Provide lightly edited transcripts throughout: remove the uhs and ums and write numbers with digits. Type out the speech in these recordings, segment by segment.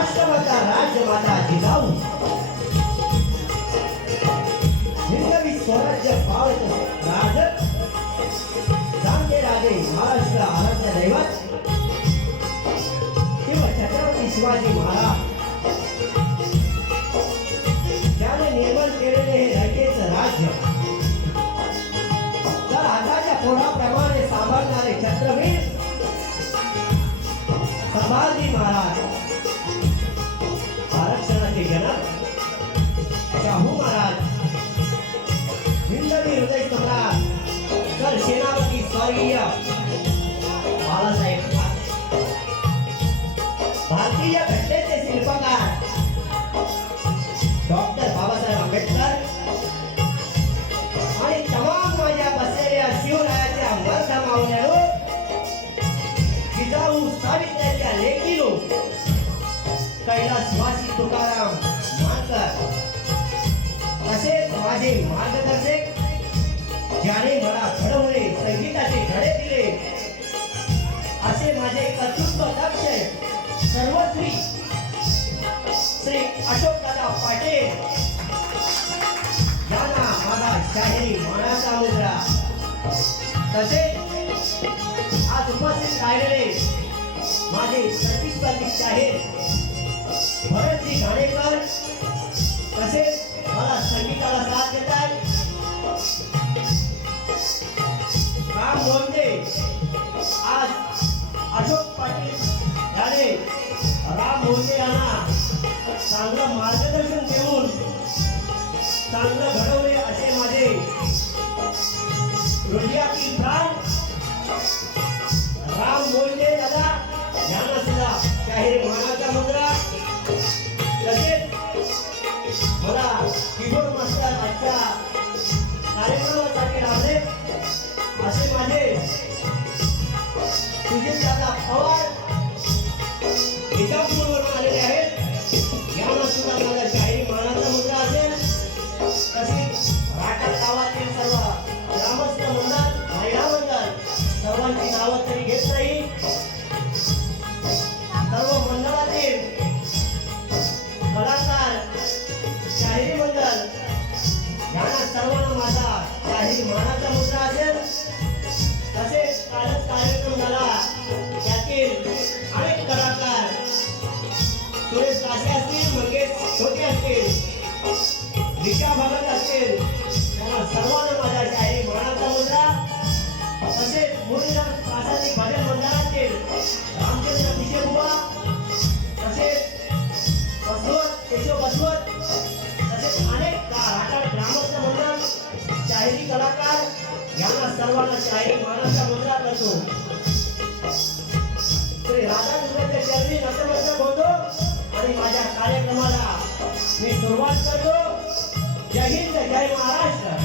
राजमाता जिजाऊ हिंदवी स्वराज्य पावत राजत जाणते राजे महाराष्ट्र आराध्य दैवत किंवा छत्रपती शिवाजी महाराज त्याने निर्माण केलेले हे रयतेचं राज्य तर हाताच्या पोळाप्रमाणे सांभाळणारे छत्रवीर संभाजी महाराज आरक्षणाचे जनक शाहू महाराज हिंदवी हृदय सम्राट सर सेनापती स्वर्गीय बाळासाहेब भारतीय घटनेचे शिल्पकार डॉक्टर बाबासाहेब आंबेडकर आणि तमाम माझ्या बसलेल्या शिवरायाच्या मर्द मावळ्यानो जिजाऊ सावित्र्याच्या लेकीनो कैलासवासी तुकाराम मानकर तसेच माझे मार्गदर्शक ज्याने मला घडवले संगीताचे धडे दिले असे माझे कर्तृत्व दक्ष सर्वश्री श्री अशोकदादा पाटील यांना माझा शाहिरी मानाचा मुद्रा तसेच आज उपस्थित राहिलेले माझे प्रतिस्पर्धी शाहीर भरतजी घाणेकर तसेच मला संगीताला साथ देतात राम मोंडे आज अशोक पाटील याने राम मोंडे यांना चांगलं मार्गदर्शन देऊन चांगलं घडवले असे माझे हृदयातील प्राण राम मोंडे दादा यांना सुद्धा शाहीर मानाचा मुद्रा तसेच मला किशोर मास्टर आजच्या कार्यक्रमासाठी आले असे माझे सुजित दादा पवार विजापूरवरून आलेले आहेत यांना सुद्धा माझा शाहीर मानाचा मुद्रा असेल तसेच राठा गावातील सर्व ग्रामस्थ मंडळ महिला मंडळ सर्वांची नावं तरी घेत नाही सर्व मंडळातील कलाकार शाहिरी मंडळ यांना सर्वांना माझा शाहीर मानाचा मुद्रा असेल तसेच कालच कार्यक्रम झाला त्यातील अनेक कलाकार सुरेश कासे असतील मंगेश छोटे असतील दिशा भगत असतील त्यांना सर्वांना माझा शाहीर मानाचा मुद्रा तसेच मुरलीधर प्रासादिक भजन मंडळातील रामचंद्र पिशेबुवा तसेच बसवत केशव बसवत तसेच अनेक राठाड ग्रामस्थ मंडळ शाहिरी कलाकार यांना सर्वांना शाहीर मानाचा मुद्रा करतो श्री राधाकृष्णाच्या चरणी नतमस्तक होतो आणि माझ्या कार्यक्रमाला मी सुरुवात करतो जय हिंद जय महाराष्ट्र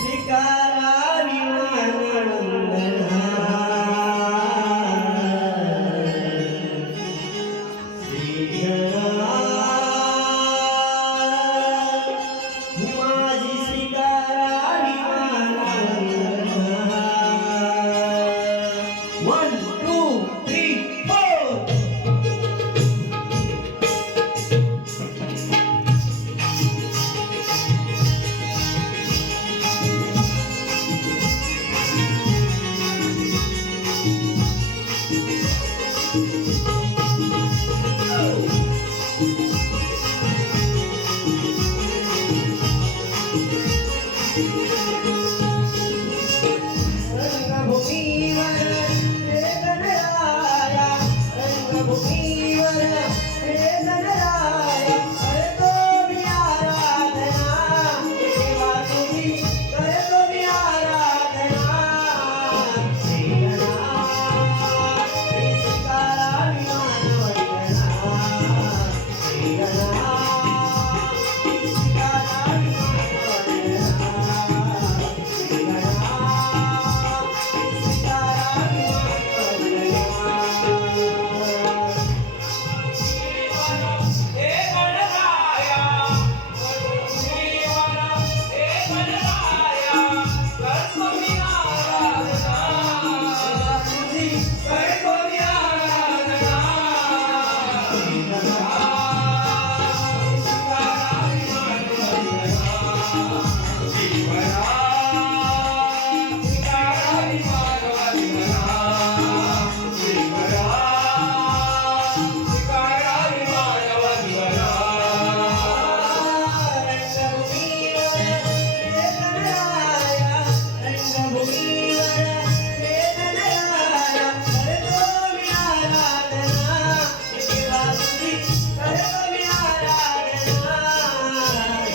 स्वीकारावी मानवंदना श्री ही माझी स्वीकारावी मानवंदना 1 2 3 4 रंगभूमीवर हे गणराया रंगभूमीवर हे गणराया करतो मी आराधना देवा तुझी करतो मी आराधना श्री गणा श्री स्वीकारावी मानवंदना श्री गणा श्री स्वीकारावी मानवंदना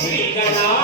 श्री गणा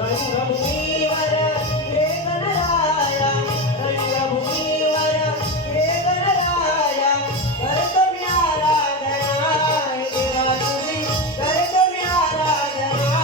रंगभूमीवर हे गणराया, रंगभूमीवर हे गणराया, करतो मी आराधना, देवा तुझी करतो मी आराधना.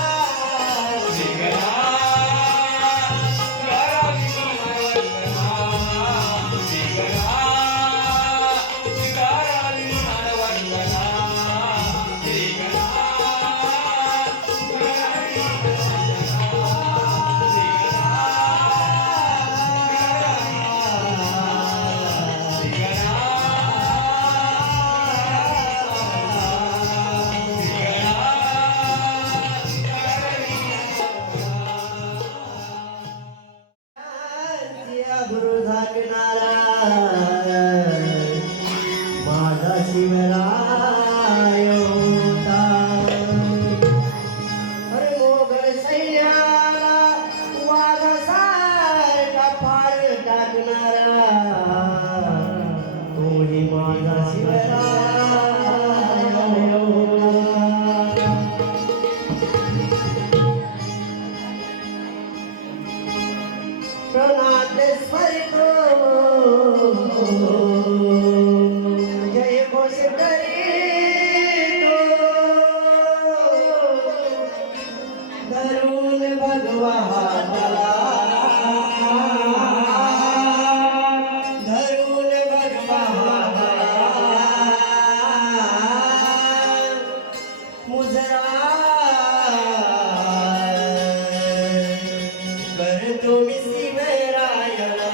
अब्रू झाकणारा माझा शिवराय होता. अरे मोगल सैन्याला वाघासारखा फार टाकणारा तोही माझा शिवराय होता. प्रणात स्मरितो जय घोष करीतो धरून भगवानाला, धरून भगवानाला मुजरा करतो मी शिवरायाला,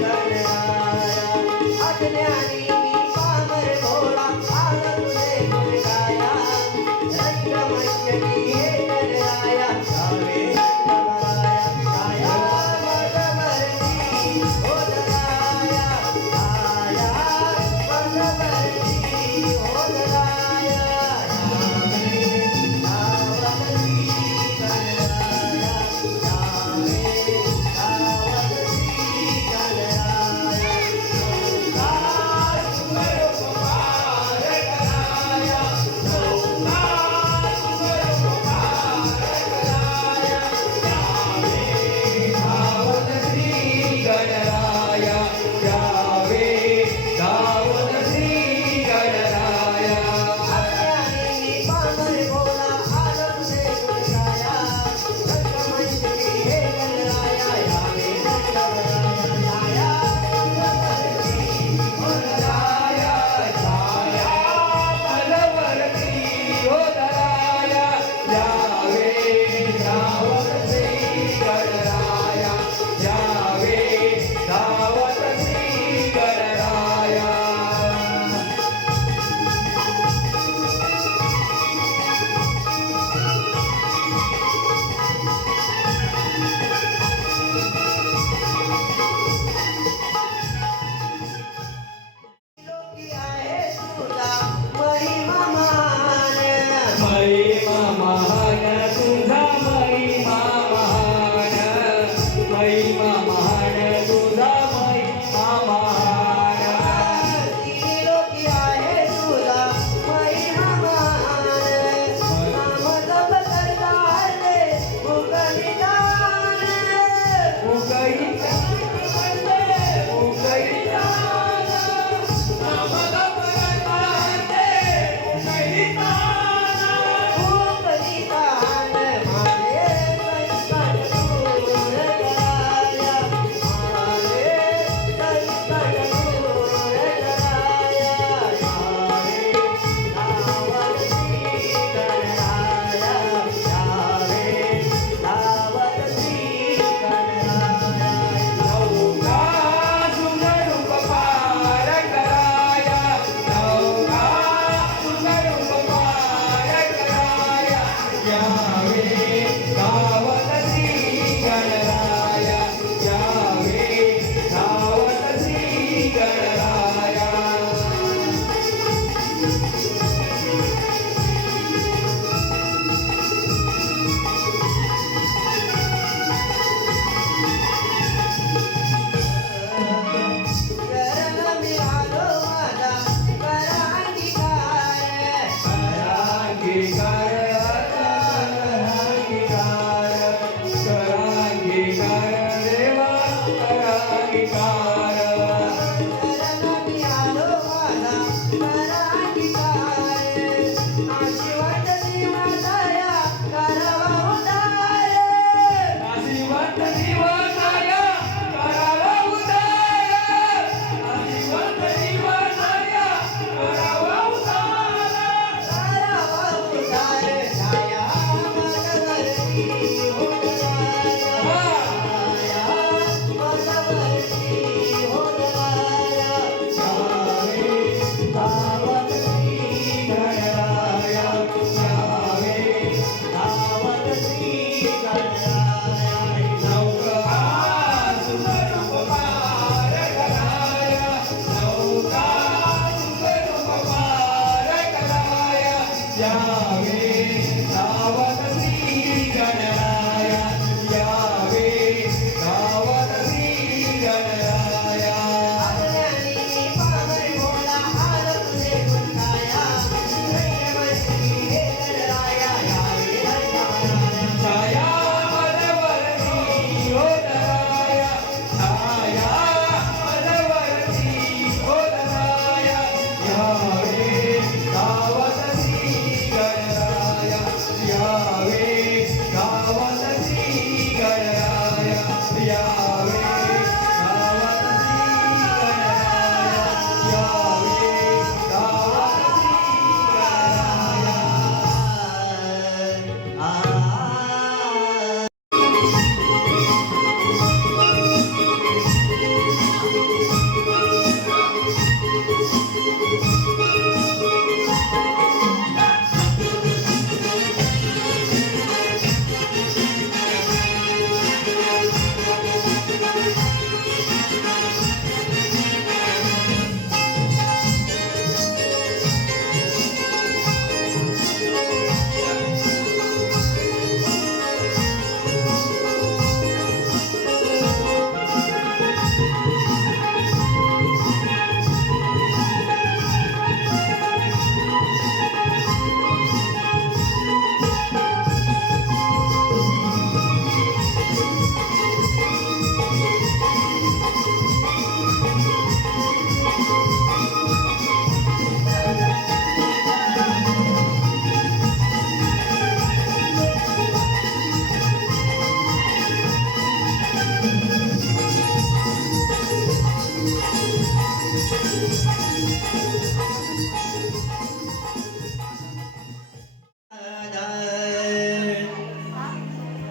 गणराया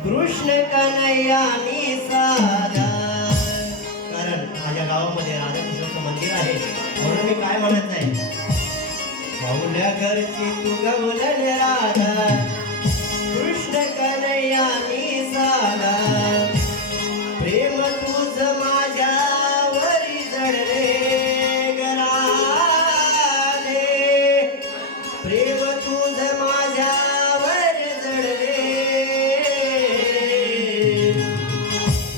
कृष्ण कन्हैया मी साधा. कारण माझ्या गावामध्ये राधाकृष्णाचं मंदिर आहे म्हणून मी काय म्हणत नाही. पाहुल्या घरची तू गवलन राधा. कृष्ण कन्हैया मी साधा. प्रेम तुझ माझ्यावरी जडले ग राधे. प्रेम तुझ माझ्यावर जडले.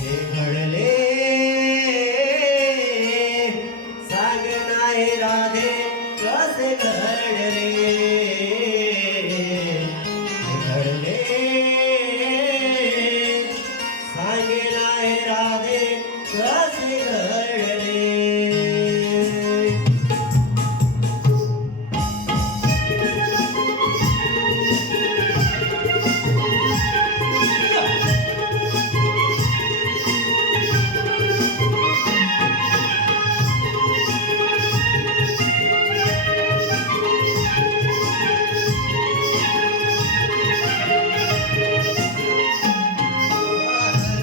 हे घडले सांग नाही राधे कसे घडले. हे घडले सांग नाही राधे कसे घडले.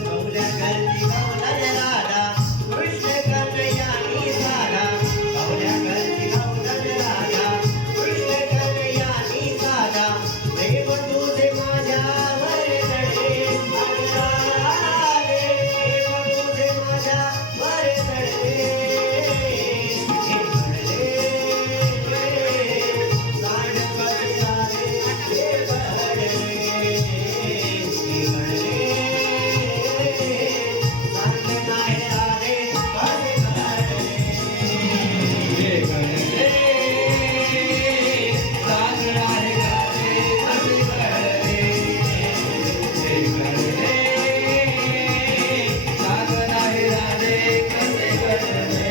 गौल्या घरची गवलन राधा. कृष्ण कन्हैया मी साधा. गौल्या घरची गवलन राधा. कृष्ण कन्हैया मी साधा. प्रेम तुझे माझ्यावर जडले राधे. प्रेम तुझे माझ्यावर जडले. हे घडले सांड कसे राधे हे घडले. हे घडले सांग नाही राधे कसे घडले. हे घडले सांग नाही राधे कसे घडले. हे घडले सांग नाही राधे कसे घडले.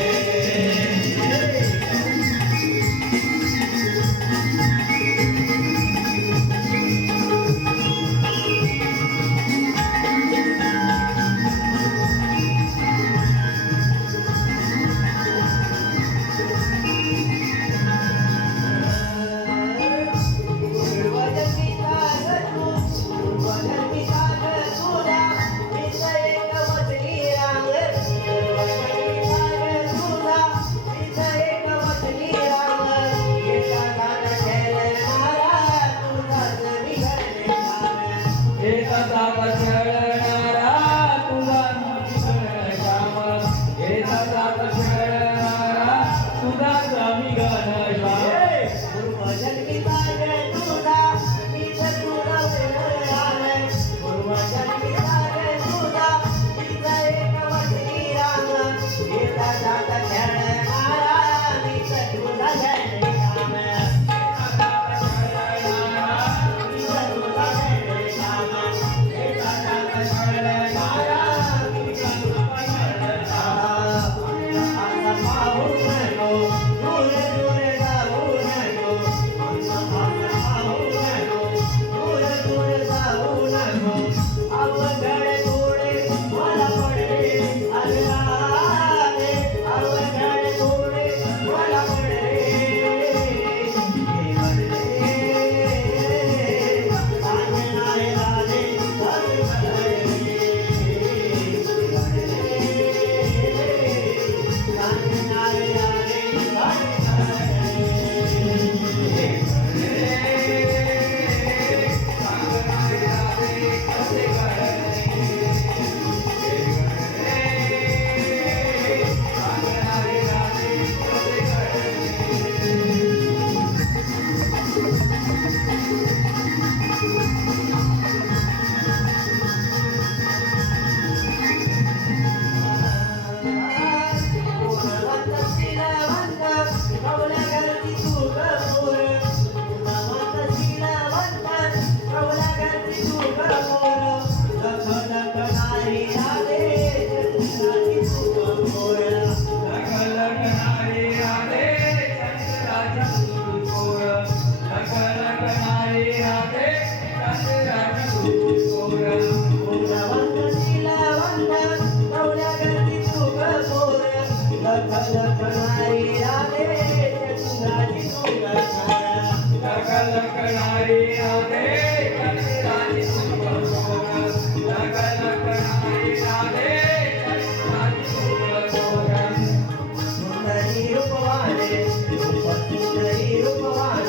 सुंदरी रूपवान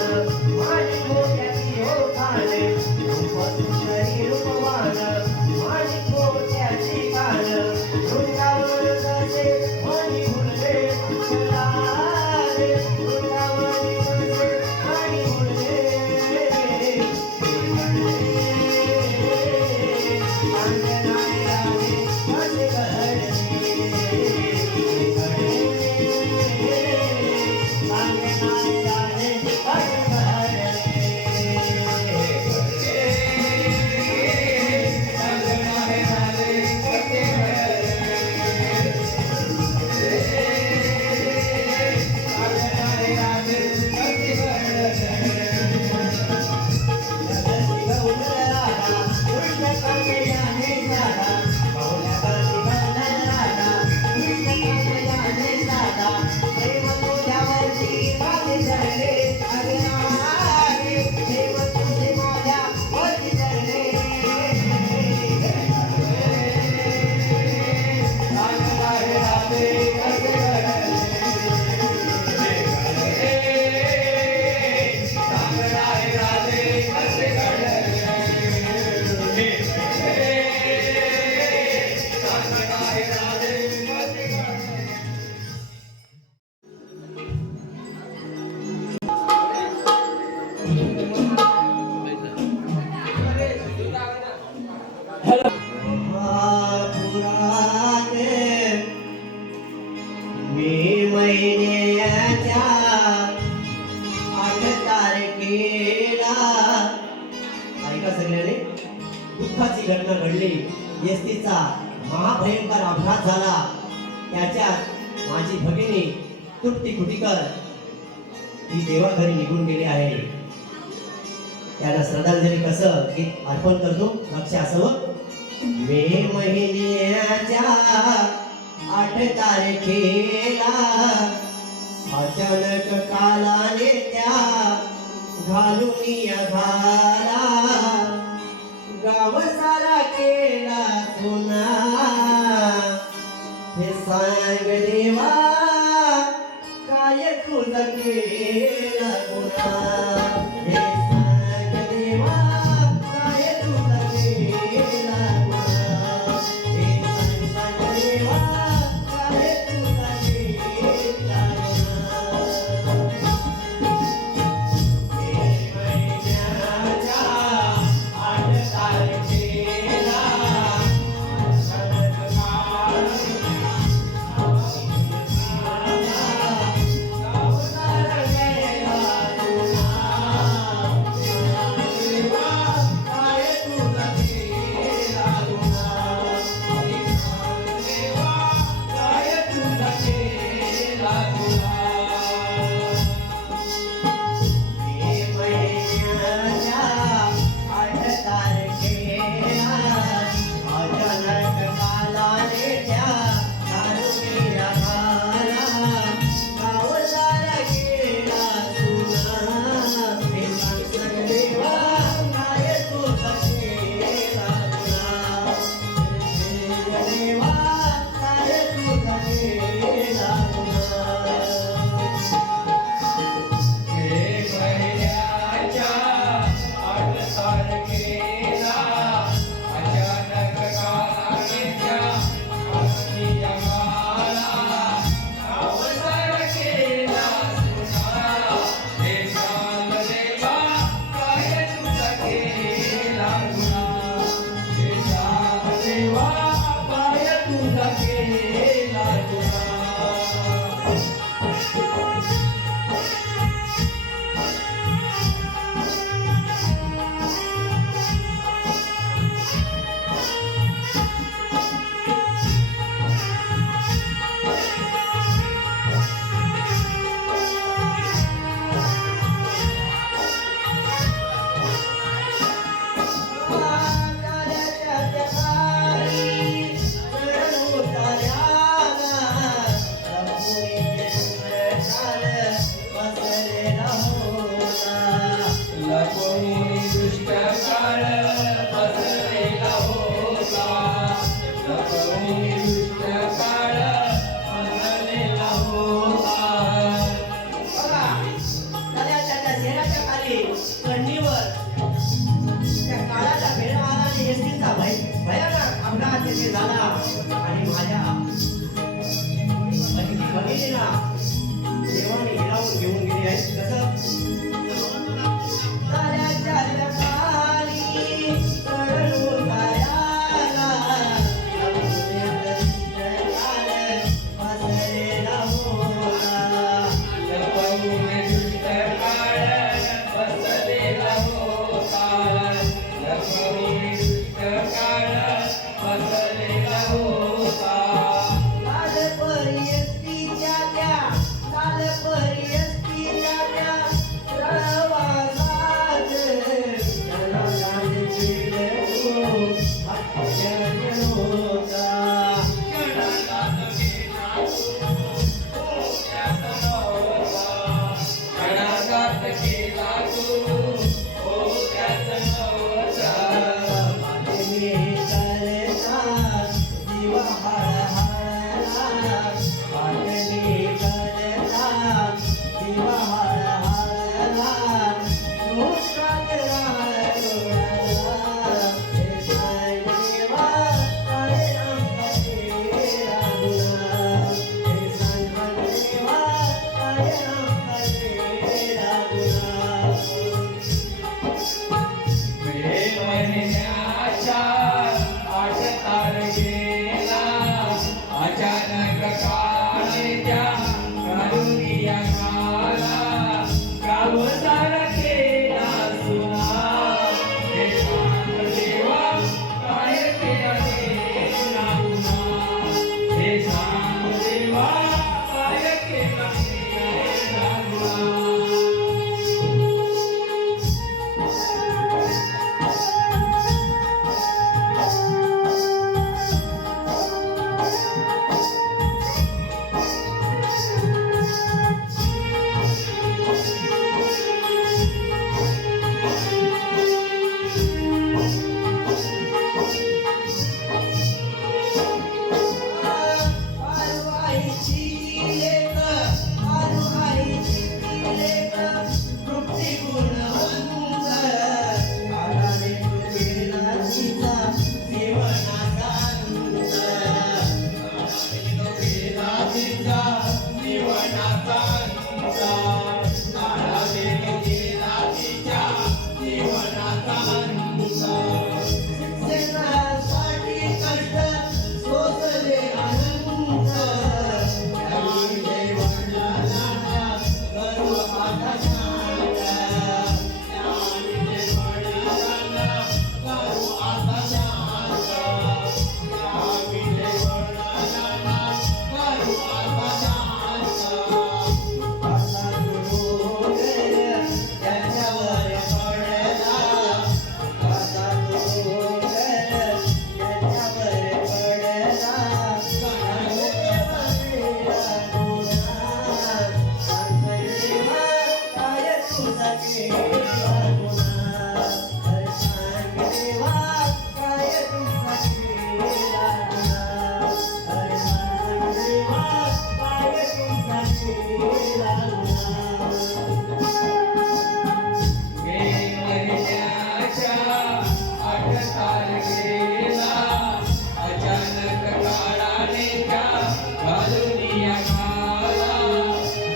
माझी मोत्याची हो कान सुंदरी रूपवान माझी मोत्याची कान वृंदावन कसे मनी मुरले मंगलारे वृंदावन कसे मनी मुरले अंगणाने राधे कसे मे महिन्याच्या 8 तारखेला ऐका सगळ्यांनी दुःखाची घटना घडली एसटीचा महाभयंकर अपघात झाला त्याच्यात माझी भगिनी तुट्टी कुटीकर ही देवाघरी निघून गेली आहे त्याला श्रद्धांजली कसं गीत अर्पण करतो लक्ष असावं मे महिन्याच्या 8 तारखेला अचानक कालाने त्या घालून घाला गाव सारा केला सोना हे सांग देवा काय तुझं केला गुन्हा हे सांग देवा काय तुझं केला गुन्हा हे सांग देवा काय तुझं केला गुन्हा हे महिन्याच्या 8 तारखेला अचानक काल पण घेऊन गेली आहे कसं ताऱ्याच्या खाली चढून गायाला बसलेला होता लपवून दुष्ट काळ बसलेला होता लपवून दुष्ट काळ बसलेला होता लालपरीयस्तीच्या त्या प्रवासात त्याला लाज केलं अक्षर होता कणाकात केला तू हो त्याच नवसा बातमी करता जीव हळहळला बातमी करता जीव हळहळला मुखात राहिला हे सांगेवा काय आमचे रागुना हे सांगेवा काय आमचे रागुना मे महिन्याच्या 8 तारखेला अचानक काळेच्या काळुनिया काला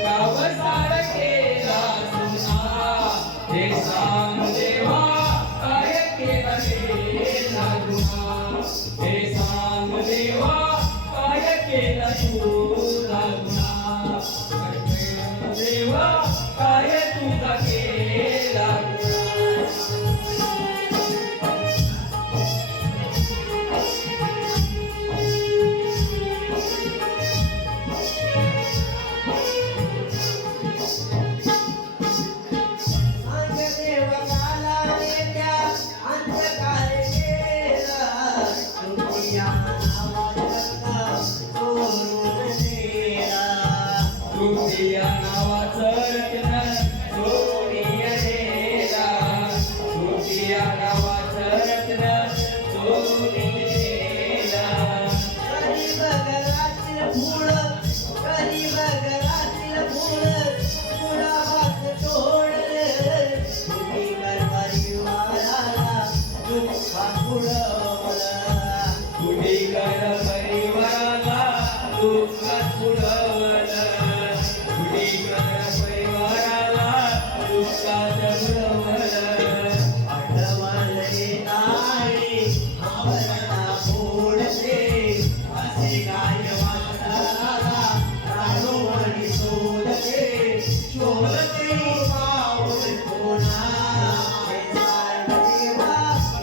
गाव सारा केला सुना हे सांग देवा काय केला गुन्हा हे सांग देवा काय केला गुन्हा काय तुझा केला तुझ्या नावाचं शोधते पाऊल कोणा हे सांग देवा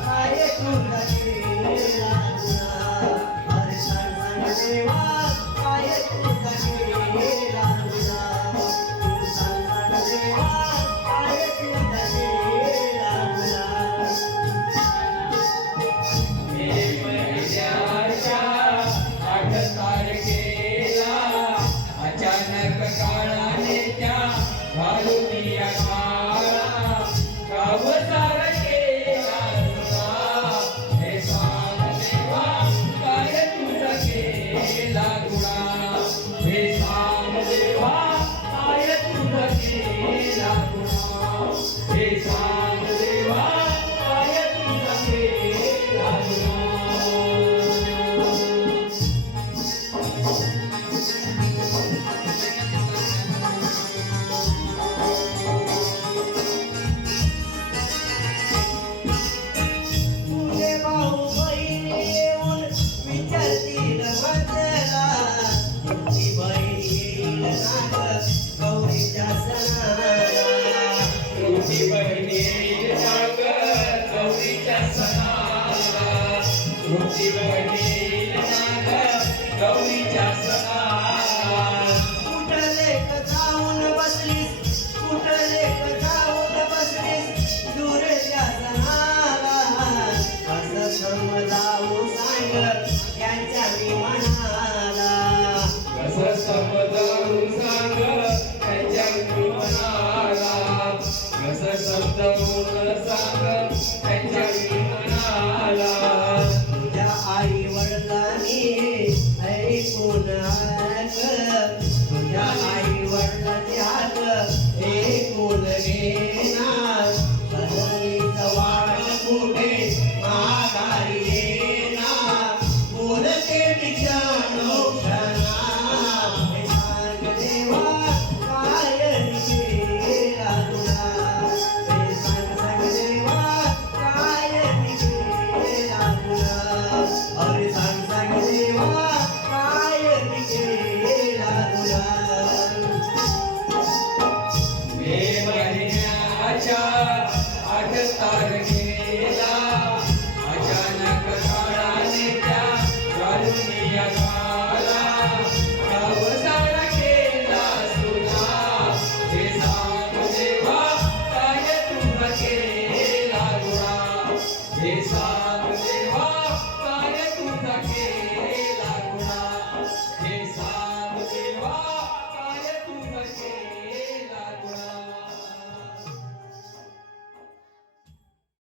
काय तुझा केला गुन्हा अरे सांग देवा काय तुझा केला गुन्हा तू सांग देवा काय तुझा केला गुन्हा मे महिन्याच्या 8 तारखेला अचानक काळाने त्या घालुनिया काळा गावसार केला तुला हे सांग देवा काय तुझा केला गुन्हा हे सांग देवा काय तुझा केला गुन्हा हे सांग देवा काय तुझा केला गुन्हा तुझे भाऊ बहीण येऊन विचारतील मधला तुझी बहीण येईल नाग गौरीच्या सणाला तुझी बहीण येईल नाग गौरीच्या सणाला तुझी बहीण येईल नाग गौरीच्या सणाला कुठले जाऊन बसलीस कुठले जाऊन बसलीस दूरच्या सणाला असं समजावू सांग त्यांच्या विमानाला कसं समजावून सांग त्यांच्या विमानाला कसं समजावून सांग त्यांच्या विमानाला तुझ्या आई वडिलांनी ऐकून ऐक तुझ्या आई वडिलांची हात ऐकून घेणार सदरीचं वाट कुठे माघारी येणार बोलते तिच्या लोक्षणात हे सांग देवा काय केला तुला हे सांग देवा काय केला तुला अरे सांग देवा काय केला तुला मे महिन्याच्या 8 तारखेला